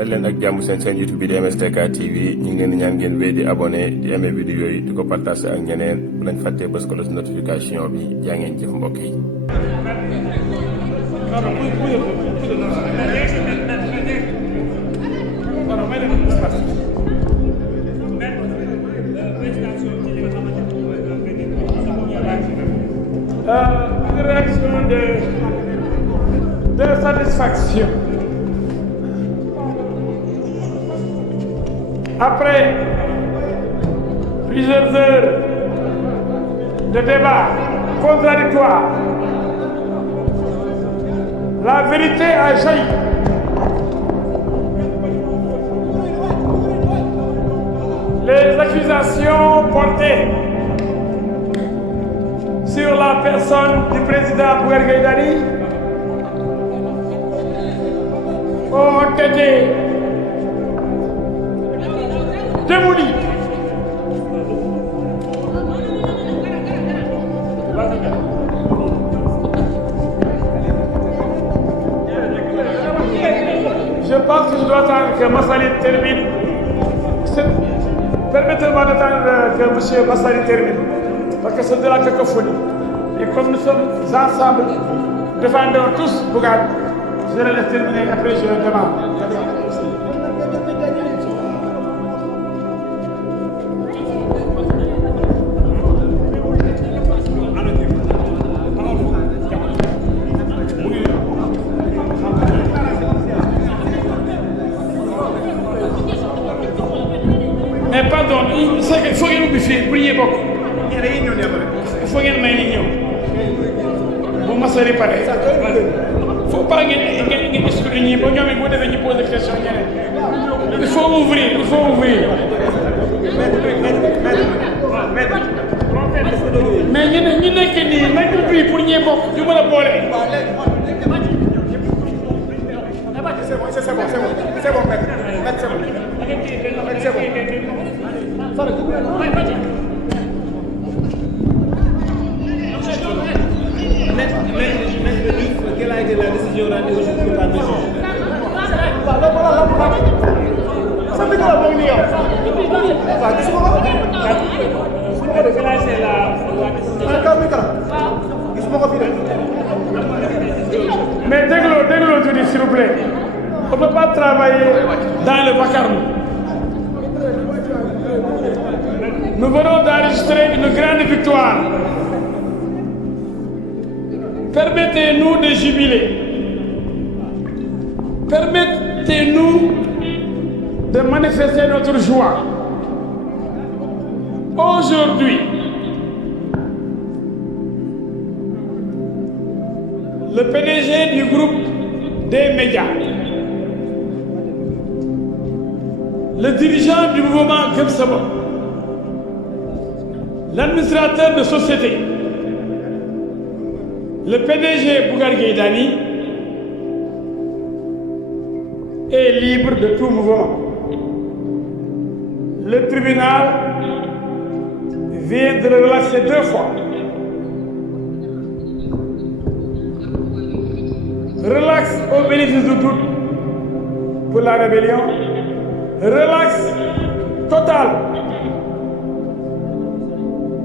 dal leen ak jàmm seen YouTube bi di MSTK TV ñu ngi leen di ñaan ngeen wéy di abonné di aimé vidéo yi di ko partagé ak ñeneen bu leen fàttee bës ko la notification bi jaa ngeen jëf mbokk yi. Une réaction de satisfaction. Après plusieurs heures de débat contradictoire, la vérité a jailli. Les accusations portées sur la personne du président Bougane Gueye Dany ont été démolies. Je pense que je dois attendre que Massali termine. Permettez-moi d'attendre que M. Massali termine, parce que c'est de la cacophonie. Et comme nous sommes ensemble, défendons tous Bougane, je vais laisser terminer, après je demande. Mais pardon, c'est qu'il faut que nous biffions pour y beaucoup. Il faut que nous m'ayons. Vous m'assez pareil. Il ne faut pas que nous discutions. Vous devez nous poser des questions. Il faut ouvrir, il faut ouvrir. Mais nous n'avons que nous pour y beaucoup. Nous allons parler. C'est bon, c'est bon, c'est bon, maître, c'est bon. C'est bon. Quelle a été la décision rendue aujourd'hui par le juge? Mais déglou, s'il vous plaît. On ne peut pas travailler dans le vacarme. Nous venons d'enregistrer une grande victoire. Permettez-nous de jubiler. Permettez-nous de manifester notre joie. Aujourd'hui, le PDG du groupe des médias, le dirigeant du mouvement Gemsaba, l'administrateur de société, le PDG Bougane Gueye Dany est libre de tout mouvement. Le tribunal vient de le relaxer 2 fois. Relax au bénéfice du doute pour la rébellion. Relax total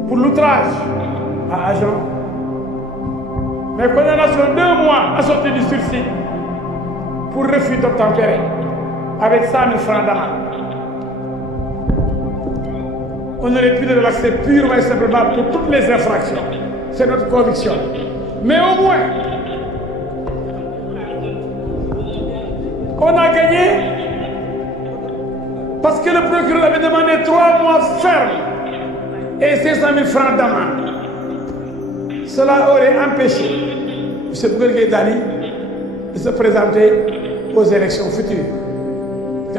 pour l'outrage à agent. Mais condamnation 2 mois à sortir du sursis pour refus d'obtempérer avec 100 000 francs d'amende. On aurait pu le relaxer purement et simplement pour toutes les infractions. C'est notre conviction. Mais au moins, on a gagné parce que le procureur avait demandé 3 mois fermes et 500 000 francs d'amende. Cela aurait empêché M. Bougane Gueye Dany de se présenter aux élections futures.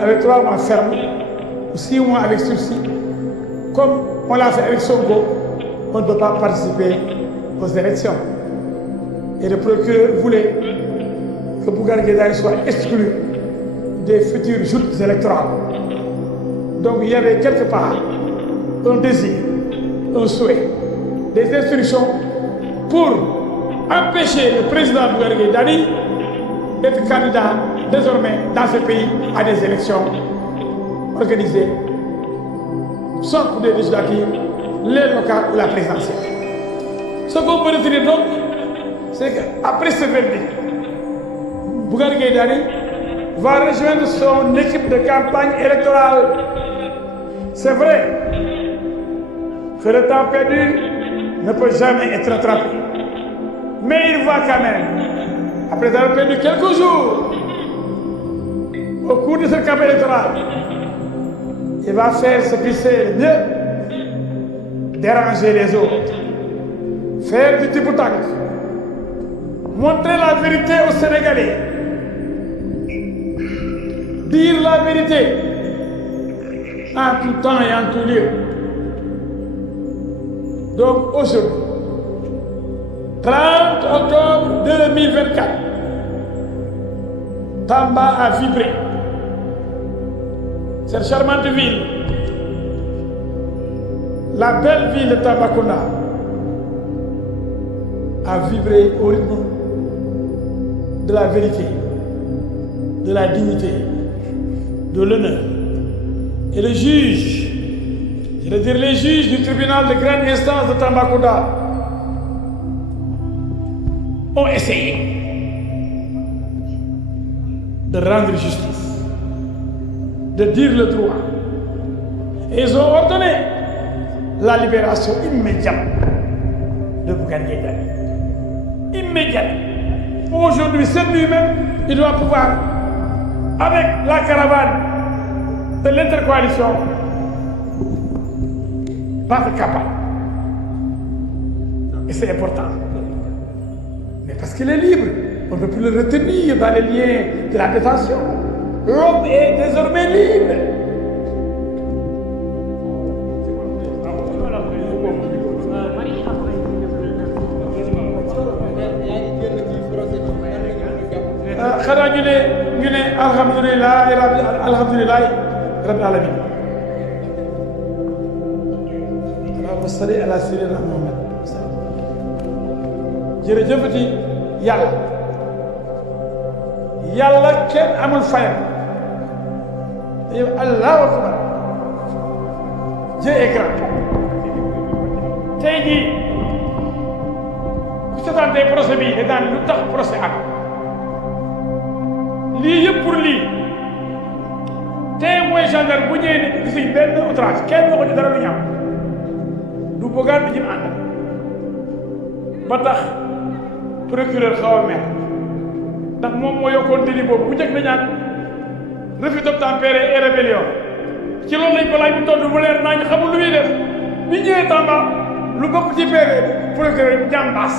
Avec 3 mois fermes ou 6 mois avec sursis, comme on l'a fait avec Sonko, on ne peut pas participer aux élections. Et le procureur voulait que Bougane Gueye Dany soit exclu des futures joutes électorales. Donc il y avait quelque part un désir, un souhait, des instructions pour empêcher le président Bougane Gueye Dany d'être candidat désormais dans ce pays à des élections organisées, soit pour des législatives, les locales ou la présidentielle. Ce qu'on peut retenir donc, c'est qu'après ce verdict, Bougane Gueye Dany va rejoindre son équipe de campagne électorale. C'est vrai que le temps perdu ne peut jamais être rattrapé. Mais il va quand même, après avoir perdu quelques jours, au cours de cette campagne électorale, il va faire ce qui sait le mieux, déranger les autres, faire du tiers-tank, montrer la vérité aux Sénégalais, dire la vérité en tout temps et en tout lieu. Donc aujourd'hui, 30 octobre 2024, Tamba a vibré. Cette charmante ville, la belle ville de Tambacounda, a vibré au rythme de la vérité, de la dignité, de l'honneur. Et le juge, je veux dire les juges du tribunal de grande instance de Tambacounda, ont essayé de rendre justice, de dire le droit. Et ils ont ordonné la libération immédiate de Bougane Gueye Dany. Immédiate. Aujourd'hui, cette nuit même, il doit pouvoir, avec la caravane de l'intercoalition, battre campagne. Et c'est important. Mais parce qu'il est libre, on ne peut plus le retenir dans les liens de la détention. L'homme est désormais libre. xanaa ñu ne alhamdulilah rabbil alamin. allahumma salli ala sayyidina Muhammad. jërëjëfati yàlla kenn amul fayam. yow allahu akbar. Dieu est grand. tey jii ku seetaan tey procès bi daan lu tax procès am. lii yëpp pour lii témoin gendarme bu ñëwee ne gisuñ benn outrage kenn waxu ci dara lu ñaaw du Bougane bi ñu ànd ba tax procureur xaw a mer ndax moom moo yokkoon délit boobu bu njëkk na ñaan refus d'obtempérer et rébellion ci loolu lañ ko laaj bu tontu mu leer naa ñu xamul lu muy def bi ñëwee Tamba lu bokk ci PV procureur jàmbaas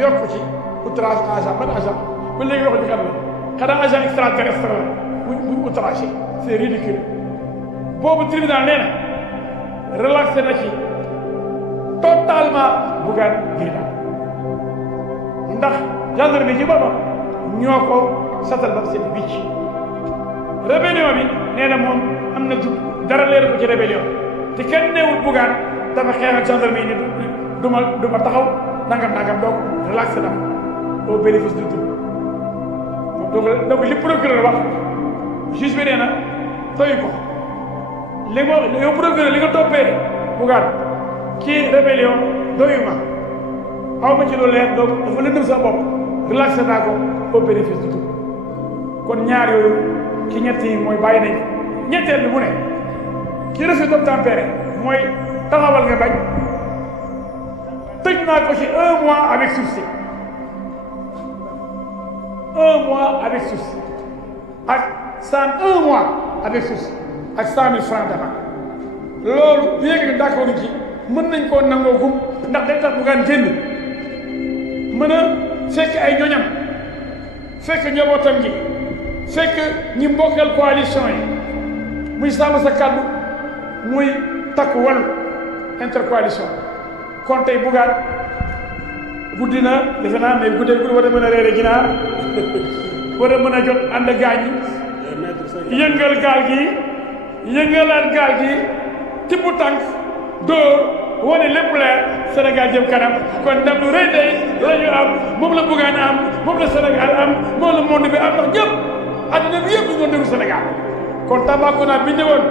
yokku ci outrage agent ban agent ba léegi waxu ci kan la xanaa agent extraterrestre la buñ outragé c'est ridicule boobu tribunal nee na relaxé na ci totalement Bougane Gueye Dany ndax gendarmerie ci boppam ñoo ko satal ba seen bicc rébellion bi nee na moom am na dara leer ko ci rébellion te kenn neewul Bougane dafa xeex ak gendarmerie ni du ma taxaw nangam donc relaxé na au bénéfice du tout. donc li procureur wax juge bi nee na doy ko li nga yow procureur li nga toppee Bougane kii rébellion doyuma aw ma ci loolu leer donc dafa lëndëm sa bopp relaxé naa ko au bénéfice du tout kon ñaar yooyu ci ñett yi mooy bàyyi nañ ñetteel bi mu ne ki refus d'obtempérer mooy taxawal nga bañ tëj naa ko ci 1 mois avec sursis 1 mois avec sursis ak 1 mois avec sursis ak 100 000 francs d'amende loolu léegi d'accord ci mën nañ koo nangoo gum ndax day tax Bougane génn mën a fekk ay ñoñam fekk njabootam gi fekk ñi mbokkal coalition yi muy sàmm sa kàddu muy takku wàllu intercoalition kon tey Bougane guddi na defe naa mais guddee guddi war a mën a reere ginaar war a mën a jot ànd gaañ yi yëngal gaal gi yëngalaat gaal gi tibb tànk dóor wane lépp leer Sénégal jëm kanam kon ndam lu rëy tey la ñu am moom la Bougane am moom la Sénégal am moom la monde bi am ndax ñëpp adduna bi yëpp ñu doon déglu Sénégal kon Tambacounda bi ñëwoon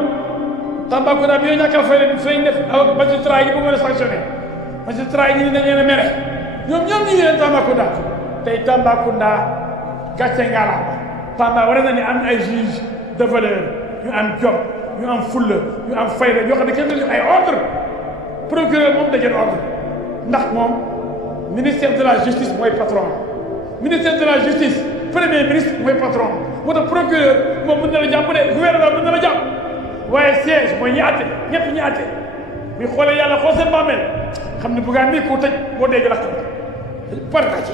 Tambacounda bi ñoo ñàkkal fay leen feeñ def ak magistrat yi bu mën a sanctionné magistrat yi ñu dañ leen a mere ñoom ñu ngi leen Tambacounda tey Tambacounda gàcce ngalaama Tamba war na ni am ay juge de valeur ñu am jom ñu am fulla ñu am fayda ñoo xam ne kenn du ay ordre procureur moom da jël ordre ndax moom ministère de la justice mooy patron ministère de la justice premier ministre mooy patron moo tax procureur moom mën na la jàpp de gouvernement mën na la jàpp waaye siège mooy ñi àtte ñett ñi àtte bi xoolee yàlla xool seen bàmmeel xam ne buggaan nii koo tëj boo dégg lakk par ci